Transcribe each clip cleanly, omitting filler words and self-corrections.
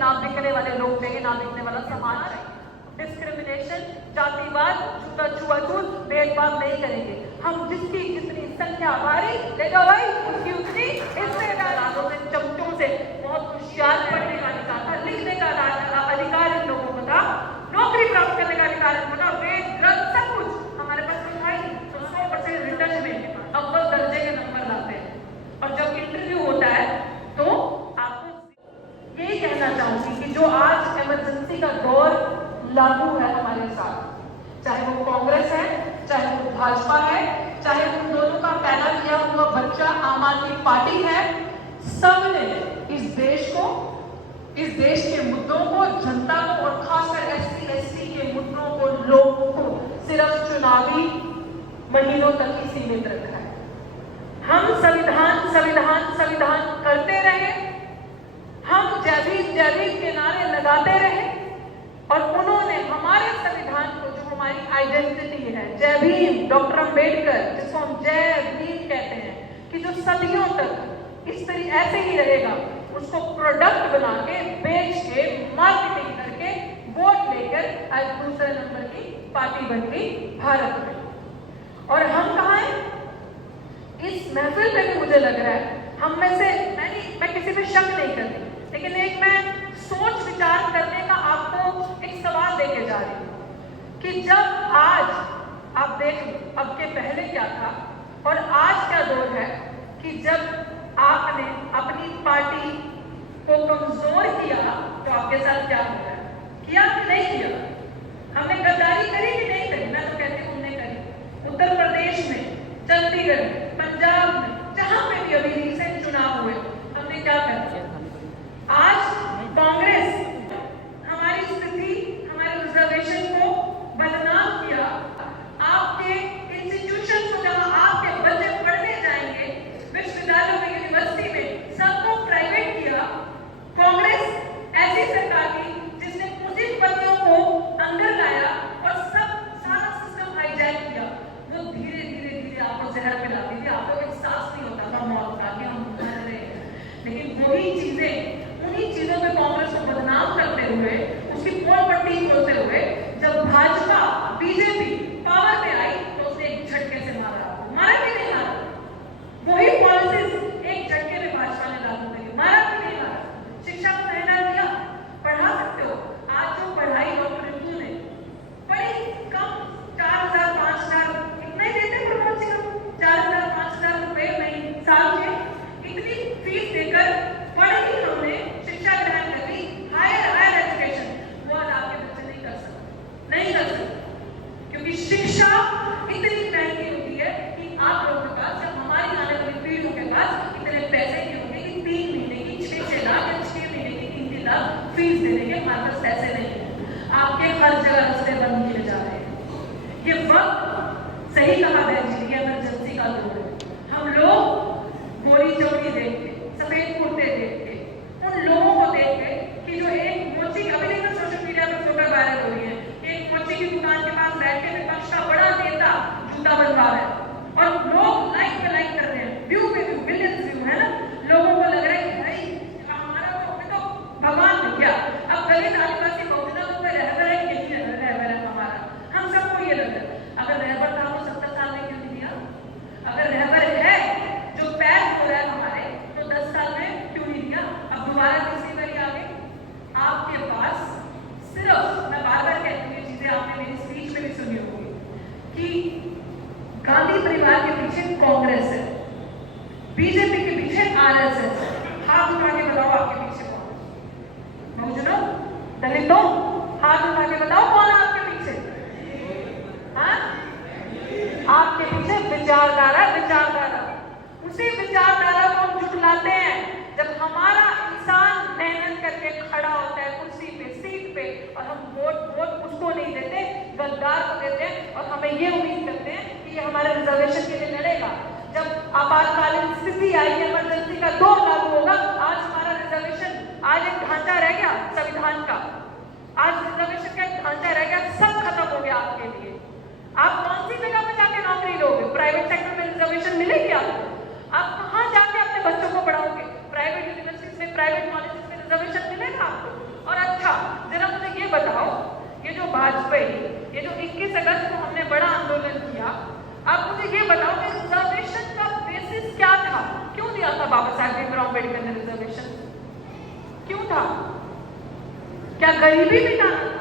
नाम लिखने वाले लोग चाहिए, नाम लिखने वाला समाज चाहिए। डिस्क्रिमिनेशन, जातिवाद, छुआछूत, भेदभाव नहीं करेंगे हम। जिसकी जितनी संख्या हमारी ले जाओ भाई, उसकी उतनी हिस्सेदारों से, चमचों से। बहुत होशियार पढ़ने का अधिकार था, लिखने का अधिकार इन लोगों को था, नौकरी प्राप्त करने का अधिकार इनको था, वेद ग्रंथ सब कुछ हमारे पास भाई। तो 100% रिटर्न में अव्वल दर्जे के नंबर लाते हैं। और जब इंटरव्यू होता है तो आपको यही कहना चाहूंगी कि जो आज इमरजेंसी का दौर लागू है हमारे साथ, चाहे वो कांग्रेस है, चाहे वो भाजपा है, चाहे उन दोनों का पैदा किया हुआ बच्चा आम आदमी पार्टी है, सबने इस देश को, इस देश के मुद्दों को, जनता को और खासकर SC/ST के मुद्दों को, लोगों को सिर्फ चुनावी महीनों तक ही सीमित रखा है। हम संविधान संविधान संविधान करते रहे, हम जय के नारे लगाते रहे और उन्होंने हमारे संविधान को, जो हमारी आइडेंटिटी है, जय भीम, डॉक्टर अंबेडकर, जिसको हम जय भीम कहते हैं, कि जो सदियों तक इस तरह ऐसे ही रहेगा, उसको प्रोडक्ट बना के, बेच के, मार्केटिंग करके, वोट लेकर आज दूसरे नंबर की पार्टी बन गई भारत में। और हम कहाँ हैं? इस महफिल में भी मुझे लग रहा है हम में से, मैं किसी पे शक नहीं करती, लेकिन एक मैं सोच विचार करने का आपको एक सवाल देके जा रही हूँ कि जब आज आप देख लो अब के पहले क्या था और आज क्या दौर है, कि जब आपने अपनी पार्टी को कमजोर किया तो आपके साथ क्या हो रहा है? किया कि नहीं किया? हमने गद्दारी करी कि नहीं करी? मैं तो कहती हूँ हमने करी। उत्तर प्रदेश में, चंडीगढ़ में, पंजाब में, जहां पे भी अभी रिसेंट चुनाव हुए, हमने क्या कर दिया? आज कांग्रेस हमारी स्थिति, हमारे रिजर्वेशन को बदनाम किया। आपके इंस्टीट्यूशन को, जहां आपके बच्चे पढ़ने जाएंगे, विश्वविद्यालयों में, यूनिवर्सिटी में, सबको प्राइवेट किया। कांग्रेस ऐसी सरकार थी जिसने पूंजीपतियों को अंदर लाया और सब सारा सिस्टम हाईजैक किया। वो धीरे धीरे धीरे आपको जहर पिलाती थी, आपको एहसास नहीं होता था मौत का कि हम मर रहे हैं। लेकिन वही चीजें, उन्हीं चीजों पे कांग्रेस को बदनाम करते हुए, उसकी पोल पट्टी खोलते हुए, जब भाजपा बीजेपी पावर में आई तो उसने एक झटके से मारा कि नहीं मारा? वही पॉलिसीज एक झटके में भाजपा ने लागू करी, मारा कि नहीं मारा? शिक्षा को महंगा किया, पढ़ा सकते हो। आज जो पढ़ाई डॉक्टर रितु ने बड़ी कम 4,000 5,000 इतना ही देते प्रमोद जी, 4,000 5,000 रुपए महीने साल के, इतनी फीस देकर पढ़ी हमने, शिक्षा ग्रहण कर ली, हायर एजुकेशन, वो आज आपके बच्चे नहीं कर सकते, नहीं कर सकते, क्योंकि शिक्षा इतनी महंगी होती है कि आप लोगों के पास, जब हमारी आने वाली पीढ़ियों के पास इतने पैसे नहीं होंगे कि 3 महीने की 6 लाख या 6 महीने की 3 लाख फीस देने के हमारे पास पैसे नहीं है। आपके हर जगह रास्ते बंद किए जा रहे हैं। ये वक्त सही कहा बहन जी, ये इमरजेंसी का दौर है। हम लोग गोरी चौड़ी देख के, सफेद कुर्ते देख के, उन लोगों को देख के कि जो एक मोची, अभी देखो सोशल मीडिया पर फोटो वायरल हो रही है, एक मोची की दुकान के पास बैठ के विपक्ष का बड़ा नेता जूता बनवा रहा है और लोग लाइक पे लाइक कर रहे हैं, व्यू पे व्यू, मिलियंस व्यू, है ना? लोगों को लग रहा है कि भाई हमारा तो भगवान दिख गया। अब दलित आदिवासी बहुजनों पे रहबर है कि नहीं रहबर है हमारा, हम सबको ये लग रहा है। अगर रहबर था तो 70 साल में क्यों नहीं दिया? अगर रहबर है जो पैर हो रहा है हमारे, तो 10 साल में क्यों नहीं दिया? अब दोबारा तीसरी बारी आ गई। आपके पास सिर्फ, मैं बार बार कहती हूँ ये चीजें, आपने मेरी स्पीच में भी सुनी होगी कि गांधी परिवार के पीछे कांग्रेस है, बीजेपी के पीछे RSS है। हाथ उठा के बताओ आपके पीछे कौन है? बहुजनों, दलितों, हाथ उठा के बताओ कौन है आपके पीछे? हाँ, आपके पीछे विचारधारा, विचारधारा। उसी विचारधारा को हम झुठलाते हैं जब हमारा इंसान मेहनत करके खड़ा होता है कुर्सी पे, सीट पे, और हम वोट उसको नहीं देते, गद्दार को देते हैं और हमें ये उम्मीद करते हैं कि ये हमारे रिजर्वेशन के लिए लड़ेगा। जब आपातकालीन स्थिति आई, इमरजेंसी का दौर लागू होगा, आज हमारा रिजर्वेशन, आज एक ढांचा रह गया संविधान का, आज रिजर्वेशन का एक ढांचा रह गया, सब खत्म हो गया आपके लिए। आप कौन सी जगह पे जाके नौकरी लोगे? प्राइवेट सेक्टर में रिजर्वेशन मिलेगी आपको? आप कहाँ जाके अपने बच्चों को पढ़ाओगे? प्राइवेट यूनिवर्सिटीज में, प्राइवेट कॉलेजेस में रिजर्वेशन मिलेगा आपको? बाबा साहब भीमराव अम्बेडकर ने रिजर्वेशन? क्यों था? क्या गरीबी मिटाना था?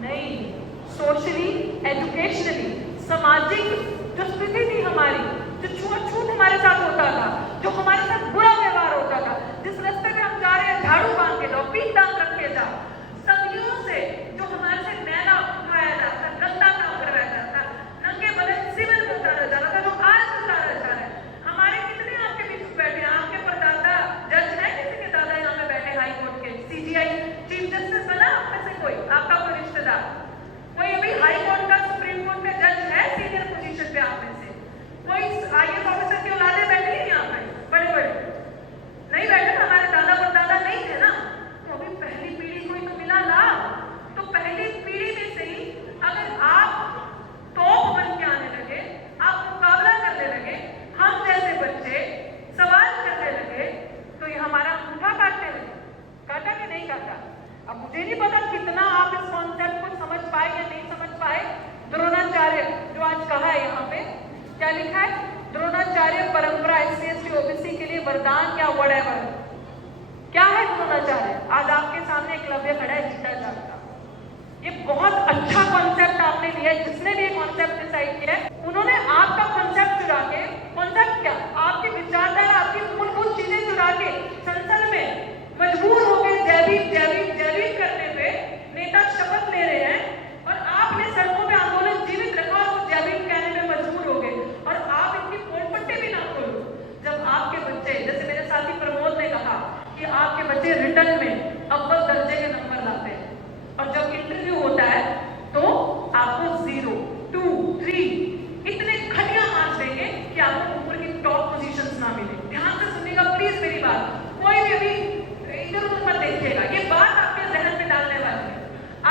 नहीं, सोशली, एजुकेशनली, सामाजिक जो स्थिति थी हमारी, जो छूत हमारे साथ होता था, जो हमारे साथ बुरा व्यवहार होता था, जिस रास्ते में हम जा रहे हैं झाड़ू बांध के जाओ, पीठ दांत रख के जाओ, सदियों से जो हमारे से मैला उठाया जाता, गंदा काम करवाया जाता, नंगे बदन सिविल में उतारा जा रहा था, जो आज उतारा जा रहा है। हमारे कितने आपके बीच में बैठे हैं, आपके परदादा जज है, किसी के दादा यहाँ पे बैठे हाई कोर्ट के, सीजीआई चीफ जस्टिस बना आप में से कोई, आपका कोई रिश्तेदार, कोई अभी हाई कोर्ट का सुप्रीम कोर्ट का जज है सीनियर पोजीशन पे आप में से? कोई आईएएस ऑफिसर की औलादे बैठी है यहाँ पे? बड़े बड़े नहीं बैठे ना, हमारे दादा परदादा नहीं थे ना, तो अभी पहली पीढ़ी को ही तो मिला लाभ। तो पहली पीढ़ी में से ही अगर आप तोप बन के आने लगे, आप मुकाबला करने लगे, हम जैसे बच्चे सवाल करने लगे, तो ये हमारा अंगूठा काटने लगे। काटा कि नहीं काटा? अब मुझे नहीं पता कितना आप इस कॉन्सेप्ट को समझ पाए या नहीं समझ पाए। द्रोणाचार्य जो आज कहा है यहाँ पे, क्या लिखा है? द्रोणाचार्य परंपरा SC ST OBC के लिए वरदान या व्हाटएवर। क्या है द्रोणाचार्य? आज आपके सामने एकलव्य खड़ा है जीता जागता। ये बहुत अच्छा कॉन्सेप्ट आपने लिया है, जिसने भी ये कॉन्सेप्ट डिसाइड किया है, उन्होंने आपका कॉन्सेप्ट चुरा के, कॉन्सेप्ट क्या, आपकी विचारधारा, आपकी मूलभूत चीजें चुरा के संसद में मजबूर हो गए जैविक जैविक जैविक करने पे। नेता शपथ ले रहे हैं और आपने सड़कों पे आंदोलन जीवित रखा और वो जैविक कहने में मजबूर हो गए, और आप इनकी पोलपट्टी भी ना खोलो। जब आपके बच्चे, जैसे मेरे साथी प्रमोद ने कहा कि आपके बच्चे रिटर्न में अव्वल दर्जे के नंबर लाते हैं, और जब इंटरव्यू होता है तो आपको 0, 2, 3 इतने घटिया मार्क्स देंगे कि आपको ऊपर की टॉप पोजीशंस ना मिले। ध्यान से सुनिएगा प्लीज मेरी बात, कोई भी अभी इधर उधर मत देखिएगा, ये बात आपके जहन में डालने वाली है।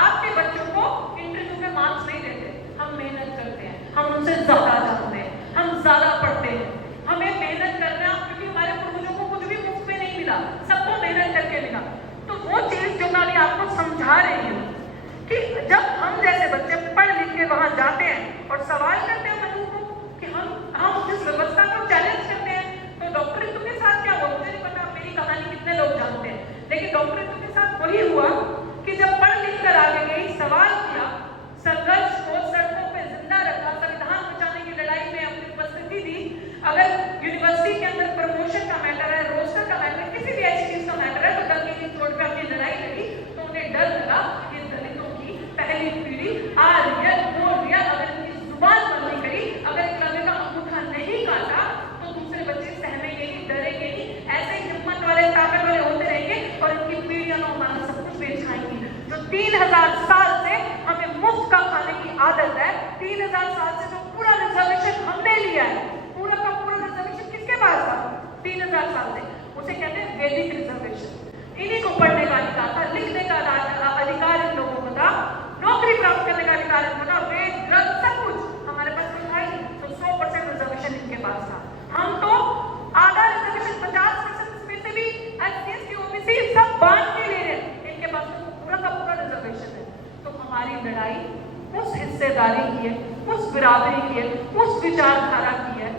आपके बच्चों को इंटरव्यू में मार्क्स नहीं देते, हम मेहनत करते हैं, हम उनसे ज्यादा जानते हैं, हम ज्यादा पढ़ते हैं, हमें मेहनत करना, क्योंकि हमारे पूर्वजों को कुछ भी मुफ्त में नहीं मिला, सबको मेहनत करके मिला। तो वो चीज जो मैं अभी आपको समझा रही हूँ कि जब हम जैसे बच्चे पढ़ लिख के वहां जाते हैं और सवाल करते हैं लोगों को कि हम जिस व्यवस्था को चैलेंज करते हैं, तो डॉक्टर के साथ क्या हुआ मुझे नहीं पता, मेरी कहानी कितने लोग जानते हैं, लेकिन डॉक्टर के साथ वही हुआ कि जब पढ़ लिख कर आगे गई, सवाल किया, संघर्ष को सड़कों पे जिंदा रखा, संविधान बचाने की लड़ाई में अपनी उपस्थिति दी। अगर यूनिवर्सिटी के अंदर प्रमोशन का मैटर है, रोस्टर का मैटर है, किसी भी ऐसी चीज का मैटर है, तो डर की चोट पे अपनी लड़ाई लड़ी, तो उन्हें डर लगा कि दलितों की पहली पीढ़ी आ रही है, बोल रही है, अगर इनकी जुबान बंद नहीं करी, अगर एकलव्य का अंगूठा नहीं काटा, तो दूसरे बच्चे सहमेंगे नहीं, डरेंगे नहीं, ऐसे हिम्मत वाले ताकत वाले होते रहेंगे और इनकी पीढ़ियां हमारा सब कुछ बेच खाएंगी। जो 3000 साल से हमें मुफ्त का खाने की आदत है, 3000 साल से जो पूरा रिजर्वेशन हमने लिया है, पूरा का पूरा रिजर्वेशन किसके पास था? 3000 साल से, उसे कहते हैं वैदिक रिजर्वेशन। इन्हीं को पढ़ने का अधिकार था, लिखने का अधिकार इन लोगों को था, नौकरी प्राप्त करने का अधिकार इनको था, वेद ग्रंथ सब कुछ हमारे पास कोई था ही, तो 100% रिजर्वेशन इनके पास था। हम तो आधा रिजर्वेशन 50% में से भी SC ST OBC सब बांट के ले रहे हैं, इनके पास तो पूरा का पूरा रिजर्वेशन है। तो हमारी लड़ाई उस हिस्सेदारी की है, उस बिरादरी की है, उस विचारधारा की है।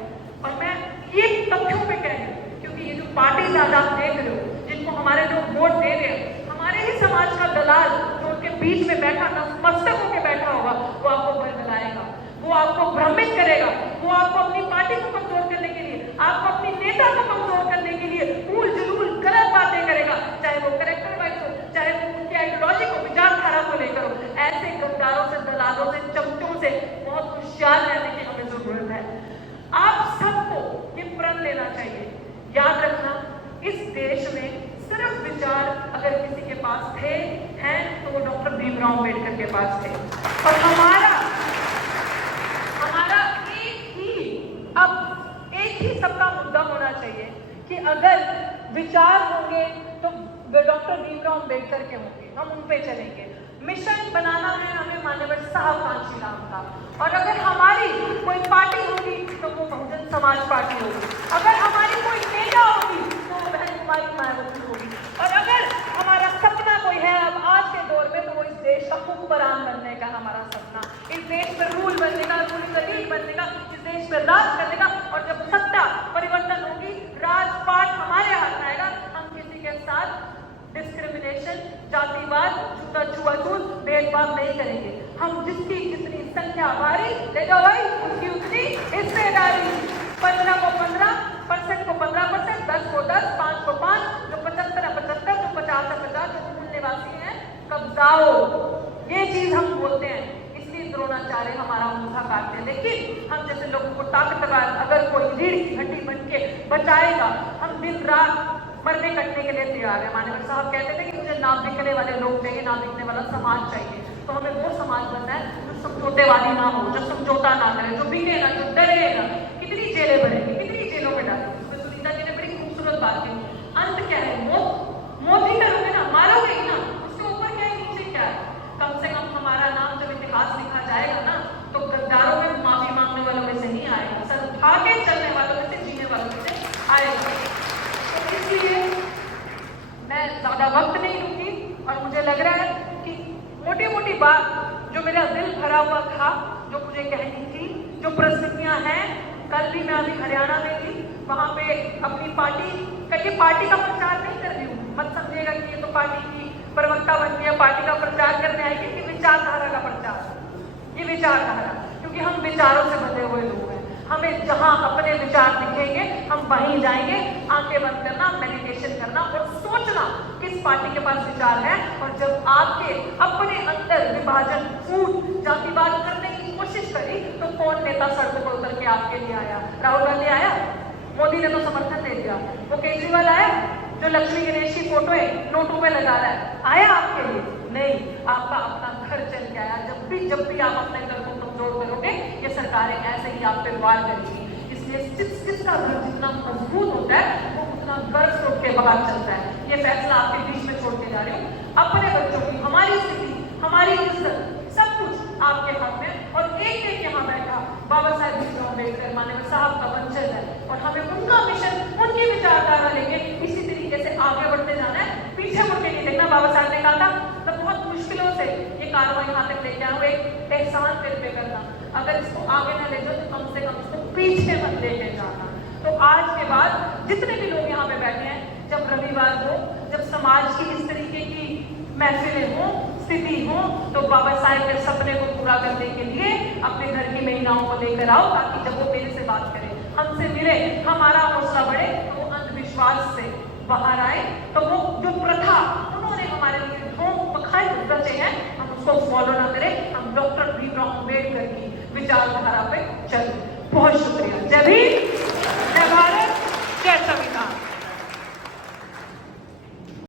और मैं ये तथ्यों पे कह रही हूँ क्योंकि ये जो पार्टी आज आप देख रहे हो, जिनको हमारे लोग वोट दे रहे हैं, हमारे ही समाज का दलाल जो उनके बीच में बैठा नतमस्तक होकर बैठा होगा, वो आपको बरगलाएगा, वो आपको भ्रमित करेगा, वो आपको अपनी पार्टी को कमजोर करने के लिए, आपको अपनी नेता को कमजोर करने के लिए फूल जुलूल गलत बातें करेगा, चाहे वो करेक्टर वाइज हो, चाहे वो उनकी आइडियोलॉजी को, विचारधारा को लेकर हो। ऐसे गद्दारों से, दलालों से, चमचों से बहुत होशियार रहने की हमें जरूरत है। आप सबको ये प्रण लेना चाहिए, याद रखना, इस देश में सिर्फ विचार अगर किसी के पास थे हैं तो वो डॉक्टर भीमराव अम्बेडकर के पास थे। और हमारा एक ही सबका मुद्दा होना चाहिए कि अगर विचार होंगे तो डॉक्टर भीमराव अम्बेडकर के होंगे, हम उन पे चलेंगे। मिशन बनाना है हमें मानव साहब कांशीराम का, और अगर हमारी कोई पार्टी होगी तो वो बहुजन समाज पार्टी होगी, अगर हमारी कोई नेता होगी तो वो बहन कुमारी मायावती होगी, और अगर हमारा सपना कोई है अब आज के दौर में तो वो इस देश का हुक्मरान बनने का हमारा सपना, इस देश पर रूल बनने का, रूल बनने का, इस देश पर राज करने का। और जब सत्ता परिवर्तन होगी, राजपाट जातिवाद, डिस्क्रिमिनेशन, जातिवाद, छूआछूत, भेदभाव नहीं करेंगे। हम जिसकी जितनी संख्या हमारी, ले जाओ भाई, उसकी उतनी हिस्सेदारी। 15 को 15%, को 15%, 10 को 10, 5 को 5, जो 75 है 75, जो 50 है 50, जो मूल निवासी है कब्जाओ। ये चीज हम बोलते हैं, इसलिए द्रोणाचार्य हमारा मुंह काटते हैं। लेकिन हम जैसे लोगों को ताकतवर अगर कोई रीढ़ की हड्डी बन के बचाएगा, हम दिन रात मरने कटने के लिए तैयार है। मानव साहब कहते थे कि मुझे ना बिकने वाले लोग चाहिए, ना बिकने वाला समाज चाहिए। तो हमें वो समाज बनना है जो समझौतेवादी ना हो, जो समझौता ना करे, जो बिके ना, जो डरे ना। कितनी जेलें भरेंगी, कितनी जेलों में डालेंगे। सुनीता जी ने बड़ी खूबसूरत बात की, अंत क्या है? मौत ही करोगे ना, मारोगे ही ना, उसके ऊपर क्या है, नीचे क्या है? कम से कम हमारा नाम जब इतिहास लिखा जाएगा ना, तो गद्दारों में माफी मांगने वालों में से नहीं आएगा, सर उठा के चलने वालों में से, जीने वालों में से आएगा। तो इसलिए मैं ज्यादा वक्त नहीं लूंगी और मुझे लग रहा है कि मोटी मोटी बात जो मेरा दिल भरा हुआ था, जो मुझे कहनी थी, जो परिस्थितियां हैं। कल भी मैं अभी हरियाणा में थी, वहां पे अपनी पार्टी का प्रचार नहीं कर रही हूँ, मत समझिएगा कि ये तो पार्टी की प्रवक्ता बन गई है, पार्टी का प्रचार करने आएगी। कि विचारधारा का प्रचार, ये विचारधारा, क्योंकि हम विचारों से बंधे हुए लोग हैं। हमें जहां अपने विचार दिखेंगे हम वहीं जाएंगे। आंखें बंद करना, मेडिटेशन करना और सोचना किस पार्टी के पास विचार है। और जब आपके अपने अंदर विभाजन, फूट, जातिवाद करने की कोशिश करी, तो कौन नेता सड़क पर उतर के आपके लिए आया? राहुल गांधी आया, मोदी ने तो समर्थन दे दिया। वो केजरीवाल आया जो लक्ष्मी गणेश की फोटो है नोटों पे लगा रहा है, आया आपके लिए? नहीं, आपका अपना घर चल के आया। जब भी आप अपने घर को कमजोर करोगे, ये सरकारें ऐसे ही आप पे वार करेंगी। इसलिए जिसका घर जितना मजबूत होता है, वो उतना गर्व से उठ के बाहर चलता है। ये फैसला आपके बीच में छोड़ के जा रही हूँ। अपने बच्चों की, हमारी स्थिति, हमारी इज्जत, सब कुछ आपके हाथ में। और एक एक यहाँ बैठा बाबा साहेब भीमराव अम्बेडकर माननीय साहब का वंशज है, और हमें उनका मिशन, उनकी विचारधारा लेके इसी तरीके से आगे बढ़ते जाना है। पीछे मुड़ के नहीं देखना। बाबा साहब ने कहा था, मैं बहुत मुश्किलों से ये कार्रवाई यहाँ तक लेके आऊँ, एक एहसान फिर पे करना। अगर इसको आगे ना ले जाओ तो कम से कम इसको पीछे मत लेके जाना। तो आज के बाद जितने भी लोग यहाँ पे बैठे हैं, जब रविवार हो, जब समाज की इस तरीके की महफिलें हो, स्थिति हो, तो बाबा साहेब के सपने को पूरा करने के लिए अपने घर की महिलाओं को लेकर आओ, ताकि जब वो मेरे से बात करें, हमसे मिले, हमारा हौसला बढ़े, तो वो अंधविश्वास से बाहर आए। तो वो जो प्रथा उन्होंने हमारे लिए ढोंग पखाए रचे हैं, हम उसको फॉलो ना करें। हम डॉक्टर भीमराव अम्बेडकर की विचारधारा पे